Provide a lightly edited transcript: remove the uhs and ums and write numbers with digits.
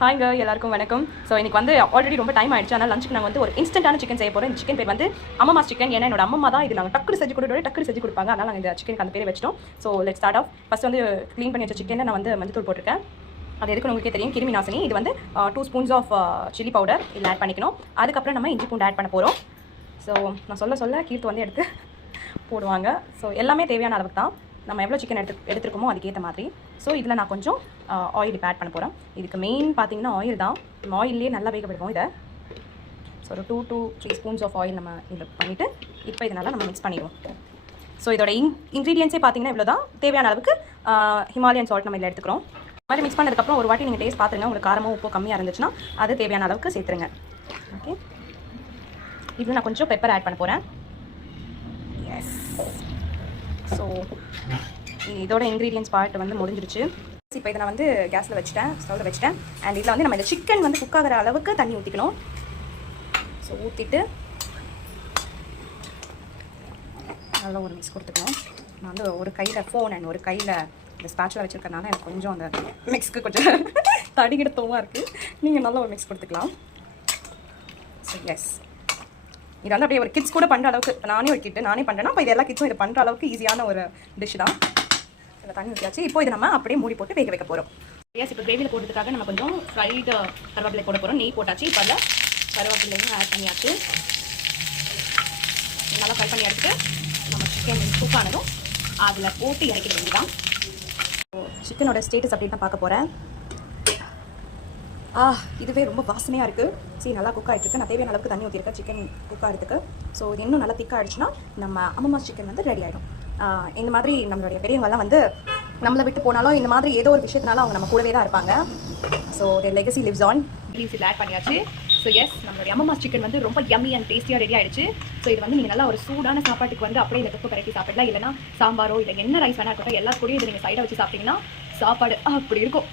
ஹாய்ங்க எல்லாருக்கும் வணக்கம். ஸோ இன்றைக்கி வந்து ஆல்ரெடி ரொம்ப டைம் ஆயிடுச்சு. ஆனால் லஞ்சுக்கு நாங்கள் வந்து ஒரு இன்ஸ்டன்ட்டான சிக்கன் செய்ய போகிறோம். இந்த சிக்கன் பேர் வந்து அம்மாஸ் சிக்கன். ஏன்னா என்னோட அம்மா தான் இது நாங்கள் டக்குனு செஞ்சு கொடுப்பாங்க. அதனால் நாங்கள் இந்த சிக்கனுக்கு அந்த பேரை வச்சிட்டோம். So let start off. First வந்து க்ளீன் பண்ணி வச்ச சிக்கனை நான் வந்து மஞ்சள் தூள் போட்டிருக்கேன். அது எதுக்கு உங்களுக்கே தெரியும், கிருமி நாசினி. இது வந்து 2 ஸ்பூன்ஸ் ஆஃப் சில்லி பவுடர் இதில் ஆட் பண்ணிக்கணும். அதுக்கப்புறம் நம்ம இஞ்சி பூண்டு ஆட் பண்ண போகிறோம். ஸோ நான் சொல்ல கீர்த்து வந்து எடுத்து போடுவாங்க. ஸோ எல்லாமே தேவையான அளவுக்கு தான், நம்ம எவ்வளோ சிக்கன் எடுத்துருக்கோமோ அதுக்கேற்ற மாதிரி. ஸோ இதில் நான் கொஞ்சம் ஆயில் இப்போ ஆட் பண்ண போகிறேன். இதுக்கு மெயின் பார்த்தீங்கன்னா ஆயில் தான். நம்ம ஆயிலே நல்லா வேக விடுவோம் இதை. ஸோ ஒரு 2 to 3 ஸ்பூன்ஸ் ஆஃப் ஆயில் நம்ம இதில் பண்ணிவிட்டு இப்போ இதனால் நம்ம மிக்ஸ் பண்ணிடுவோம். ஸோ இதோட இன்க்ரீடியன்ஸே பார்த்தீங்கன்னா இவ்வளோ தான். தேவையான அளவுக்கு ஹிமாலயன் சால்ட் நம்ம இதில் எடுத்துக்கிறோம். இந்த மாதிரி மிக்ஸ் பண்ணதுக்கப்புறம் ஒரு வாட்டி நீங்கள் டேஸ்ட் பார்த்துருங்க. உங்களுக்கு காரமோ உப்போ கம்மியாக இருந்துச்சுன்னா அது தேவையான அளவுக்கு சேர்த்துருங்க. ஓகே, இதில் நான் கொஞ்சம் பெப்பர் ஆட் பண்ண போகிறேன். எஸ், ஸோ இதோட இன்க்ரீடியன்ஸ் பார்ட் வந்து முடிஞ்சிருச்சு. இப்போ இதை நான் வந்து கேஸில் வச்சுட்டேன், ஸ்டவ்வில் வச்சுட்டேன். அண்ட் இதில் வந்து நம்ம இந்த சிக்கன் வந்து குக் ஆகிற அளவுக்கு தண்ணி ஊற்றிக்கணும். ஸோ ஊற்றிட்டு நல்லா ஒரு மிக்ஸ் கொடுத்துக்கணும். நான் வந்து ஒரு கையில் ஃபோன் அண்ட் ஒரு கையில் இந்த ஸ்பேட்சில் வச்சுருக்கனால எனக்கு கொஞ்சம் அந்த மிக்ஸ்க்கு கொஞ்சம் தடிகிடத்தமாக இருக்குது. நீங்கள் நல்லா ஒரு மிக்ஸ் கொடுத்துக்கலாம். ஸோ எஸ், இது வந்து அப்படியே ஒரு கிட்ஸ் கூட பண்ணுற அளவுக்கு, நானே ஒரு கிட்டு நானே பண்ணுறேன்னா இப்போ இது எல்லா கிட்ஸும் இதை பண்ணுற அளவுக்கு ஈஸியான ஒரு டிஷ் தான். இதில் தண்ணி ஊற்றியாச்சு. இப்போ இதை நம்ம அப்படியே மூடி போட்டு வேக வைக்க போகிறோம். எஸ், இப்போ கிரேவியில் போடுறதுக்காக நம்ம கொஞ்சம் ஃப்ரைடு கருவேப்பிலை போட போகிறோம். நெய் போட்டாச்சு. இப்போ அதில் கருவேப்பிலையும் ஆட் பண்ணியாச்சு. நல்லா ஃப்ரை பண்ணி எடுத்துட்டு நம்ம சிக்கன் குக் ஆனதும் அதில் போட்டு இறக்கிட வேண்டியதான். சிக்கனோட ஸ்டேட்டஸ் அப்படி தான் பார்க்க போகிறேன். இதுவே ரொம்ப வாசனையாக இருக்குது. சரி, நல்லா குக் ஆகிட்டுருக்கு. நான் தேவையான அளவுக்கு தண்ணி ஊற்றிருக்கேன் சிக்கன் குக் ஆகிறதுக்கு. ஸோ இது இன்னும் நல்லா திக்காக ஆகிடுச்சுன்னா நம்ம அம்மாஸ் சிக்கன் வந்து ரெடி ஆகிடும். இந்த மாதிரி நம்மளுடைய பெரியவங்கெல்லாம் வந்து நம்மளை விட்டு போனாலும் இந்த மாதிரி ஏதோ ஒரு விஷயத்தினால அவங்க நம்ம கூடவே தான் இருப்பாங்க. So their legacy lives on. இதில் ஆட் பண்ணியாச்சு. ஸோ எஸ், நம்மளுடைய அம்மாஸ் சிக்கன் வந்து ரொம்ப யம்மி அண்ட் டேஸ்டியாக ரெடி ஆகிடுச்சு. ஸோ இது வந்து நீங்கள் நல்லா ஒரு சூடான சாப்பாட்டுக்கு வந்து அப்படியே இந்த கப்பு கரைச்சி சாப்பிடலாம். இல்லைனா சாம்பாரோ இல்லை என்ன ரைஸ் வேணா இருக்கட்டும், எல்லா கூடயும் இதை நீங்கள் சைடாக வச்சு சாப்பிட்டீங்கன்னா சாப்பாடு அப்படி இருக்கும்.